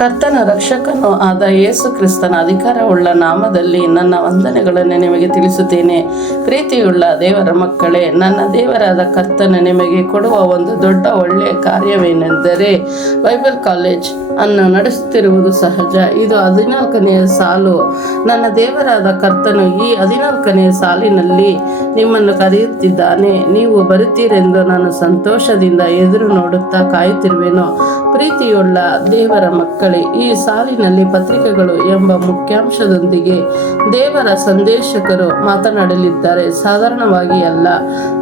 ಕರ್ತನ ರಕ್ಷಕನೂ ಆದ ಯೇಸು ಕ್ರಿಸ್ತನ ಅಧಿಕಾರವುಳ್ಳ ನಾಮದಲ್ಲಿ ನನ್ನ ವಂದನೆಗಳನ್ನು ನಿಮಗೆ ತಿಳಿಸುತ್ತೇನೆ. ಪ್ರೀತಿಯುಳ್ಳ ದೇವರ ಮಕ್ಕಳೇ, ನನ್ನ ದೇವರಾದ ಕರ್ತನ ನಿಮಗೆ ಕೊಡುವ ಒಂದು ದೊಡ್ಡ ಒಳ್ಳೆಯ ಕಾರ್ಯವೇನೆಂದರೆ ಬೈಬಲ್ ಕಾಲೇಜ್ ಅನ್ನು ನಡೆಸುತ್ತಿರುವುದು ಸಹಜ. ಇದು 14ನೆಯ ಸಾಲು. ನನ್ನ ದೇವರಾದ ಕರ್ತನು ಈ 14ನೆಯ ಸಾಲಿನಲ್ಲಿ ನಿಮ್ಮನ್ನು ಕರೆಯುತ್ತಿದ್ದಾನೆ. ನೀವು ಬರುತ್ತೀರೆಂದು ನಾನು ಸಂತೋಷದಿಂದ ಎದುರು ನೋಡುತ್ತಾ ಕಾಯುತ್ತಿರುವೆನು. ಪ್ರೀತಿಯುಳ್ಳ ದೇವರ ಮಕ್ಕಳೇ, ಈ ಸಾಲಿನಲ್ಲಿ ಪತ್ರಿಕೆಗಳು ಎಂಬ ಮುಖ್ಯಾಂಶದೊಂದಿಗೆ ದೇವರ ಸಂದೇಶಕರು ಮಾತನಾಡಲಿದ್ದಾರೆ. ಸಾಧಾರಣವಾಗಿ ಅಲ್ಲ.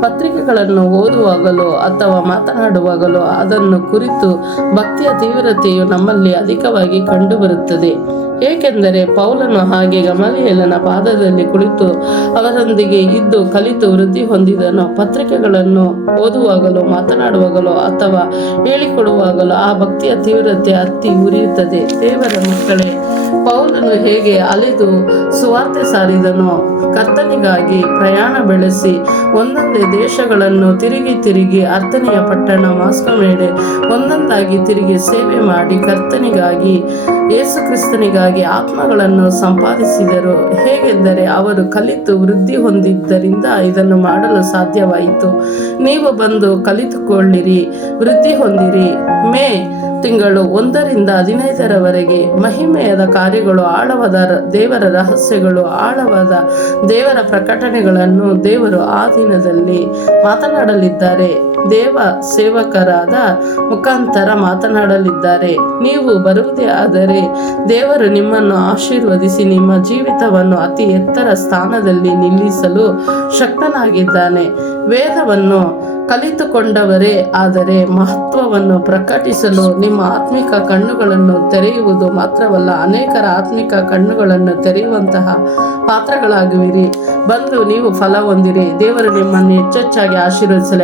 ಪತ್ರಿಕೆಗಳನ್ನು ಓದುವಾಗಲೋ ಅಥವಾ ಮಾತನಾಡುವಾಗಲೋ ಅದನ್ನು ಕುರಿತು ಭಕ್ತಿಯ ತೀವ್ರತೆಯು ನಮ್ಮಲ್ಲಿ ಅಧಿಕವಾಗಿ ಕಂಡುಬರುತ್ತದೆ. ಏಕೆಂದರೆ ಪೌಲನು ಹಾಗೆ ಗಮಲಿಯೇಲನ ಪಾದದಲ್ಲಿ ಕುಳಿತು ಅವರೊಂದಿಗೆ ಇದ್ದು ಕಲಿತು ವೃದ್ಧಿ ಹೊಂದಿದನು. ಪತ್ರಿಕೆಗಳನ್ನು ಓದುವಾಗಲೋ ಮಾತನಾಡುವಾಗಲೋ ಅಥವಾ ಹೇಳಿಕೊಡುವಾಗಲೋ ಆ ಭಕ್ತಿಯ ತೀವ್ರತೆ ಹತ್ತಿ ಉರಿಯುತ್ತದೆ. ದೇವರ ಮಕ್ಕಳೇ, ಪೌಲನು ಹೇಗೆ ಅಲೆದು ಸುವಾರ್ತೆ ಸಾರಿದನೋ, ಕರ್ತನಿಗಾಗಿ ಪ್ರಯಾಣ ಬೆಳೆಸಿ ಒಂದೊಂದೇ ದೇಶಗಳನ್ನು ತಿರುಗಿ ಅರ್ತನೆಯ ಪಟ್ಟಣ ಮಾಸ್ಕೋಮೇಡೆ ಒಂದೊಂದಾಗಿ ತಿರುಗಿ ಸೇವೆ ಮಾಡಿ ಕರ್ತನಿಗಾಗಿ ಯೇಸು ಕ್ರಿಸ್ತನಿಗಾಗಿ ಆತ್ಮಗಳನ್ನು ಸಂಪಾದಿಸಿದರು. ಹೇಗೆಂದರೆ ಅವರು ಕಲಿತು ವೃದ್ಧಿ ಹೊಂದಿದ್ದರಿಂದ ಇದನ್ನು ಮಾಡಲು ಸಾಧ್ಯವಾಯಿತು. ನೀವು ಬಂದು ಕಲಿತುಕೊಳ್ಳಿರಿ, ವೃದ್ಧಿ ಹೊಂದಿರಿ. ಮೇ ತಿಂಗಳು 1ರಿಂದ 15ರವರೆಗೆ ಮಹಿಮೆಯಾದ ಕಾರ್ಯಗಳು, ಆಳವಾದ ದೇವರ ರಹಸ್ಯಗಳು, ಆಳವಾದ ದೇವರ ಪ್ರಕಟಣೆಗಳನ್ನು ದೇವರು ಆ ದಿನದಲ್ಲಿ ಮಾತನಾಡಲಿದ್ದಾರೆ. ದೇವ ಸೇವಕರಾದ ಮುಖಾಂತರ ಮಾತನಾಡಲಿದ್ದಾರೆ. ನೀವು ಬರುವುದೇ ಆದರೆ ದೇವರು ನಿಮ್ಮನ್ನು ಆಶೀರ್ವದಿಸಿ ನಿಮ್ಮ ಜೀವಿತವನ್ನು ಅತಿ ಎತ್ತರ ಸ್ಥಾನದಲ್ಲಿ ನಿಲ್ಲಿಸಲು ಶಕ್ತನಾಗಿದ್ದಾನೆ. ವೇದವನ್ನು ಕಲಿತುಕೊಂಡವರೇ ಆದರೆ ಮಹತ್ವವನ್ನು ಪ್ರಕಟಿಸಲು ನಿಮ್ಮ ಆತ್ಮಿಕ ಕಣ್ಣುಗಳನ್ನು ತೆರೆಯುವುದು ಮಾತ್ರವಲ್ಲ, ಅನೇಕರ ಆತ್ಮಿಕ ಕಣ್ಣುಗಳನ್ನು ತೆರೆಯುವಂತಹ ಪಾತ್ರಗಳಾಗುವಿರಿ. ಬಂದು ನೀವು ಫಲ ಹೊಂದಿರಿ. ದೇವರು ನಿಮ್ಮನ್ನು ಹೆಚ್ಚೆಚ್ಚಾಗಿ ಆಶೀರ್ವದಿಸಲಿ.